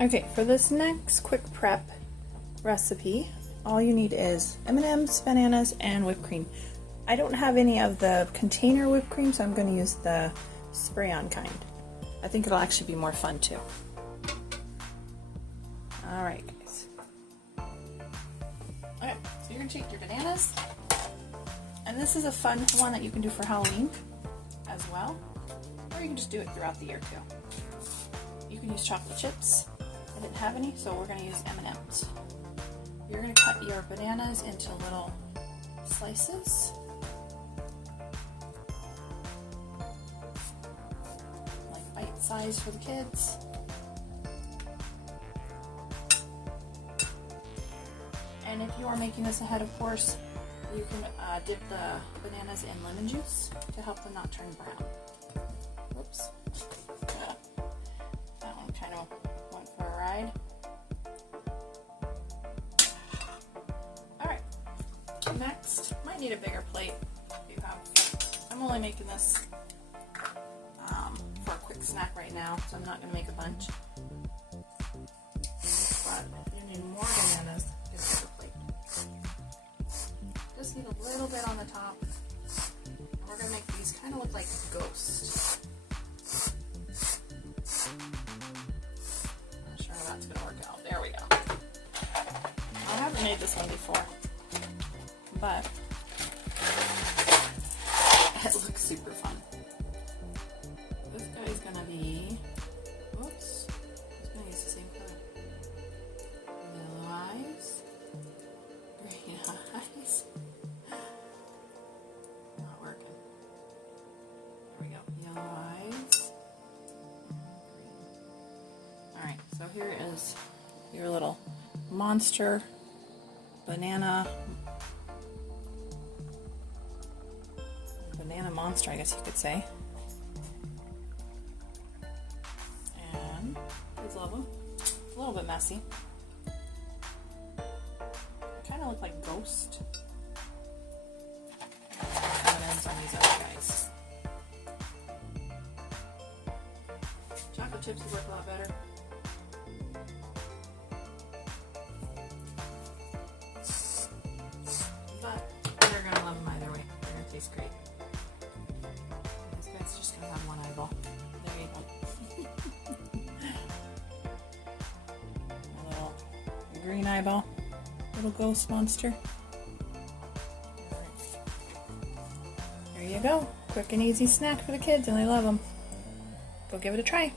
Okay, for this next quick prep recipe, all you need is M&ms, bananas, and whipped cream. I don't have any of the container whipped cream, so I'm going to use the spray-on kind. I think it'll actually be more fun too. Alright guys. Okay, so you're going to take your bananas, and this is a fun one that you can do for Halloween as well, or you can just do it throughout the year too. You can use chocolate chips. I didn't have any, so we're going to use M&ms. You're going to cut your bananas into little slices. Like bite size for the kids. And if you are making this ahead, of course, you can dip the bananas in lemon juice to help them not turn brown. Whoops. That one kind of went for a ride. Alright, next, might need a bigger plate if you have. I'm only making this for a quick snack right now, so I'm not going to make a bunch. But if you need more bananas, get a bigger plate. Just need a little bit on the top. And we're going to make these kind of look like ghosts. Not sure how that's going to work out. There we go. I haven't made this one before, but it looks super fun. This guy's going to be, whoops, I was going to use the same color. Yellow eyes, green eyes. Not working. There we go. Yellow eyes. Alright, so here is your little monster banana monster, I guess you could say. And kids love them. It's a little bit messy. Kind of look like ghost. M&ms on these other guys. Chocolate chips would work a lot better. But they're gonna love them either way. They're gonna taste great. This guy's just gonna have one eyeball. There you go. A little green eyeball. Little ghost monster. There you go. Quick and easy snack for the kids, and they love them. Go give it a try.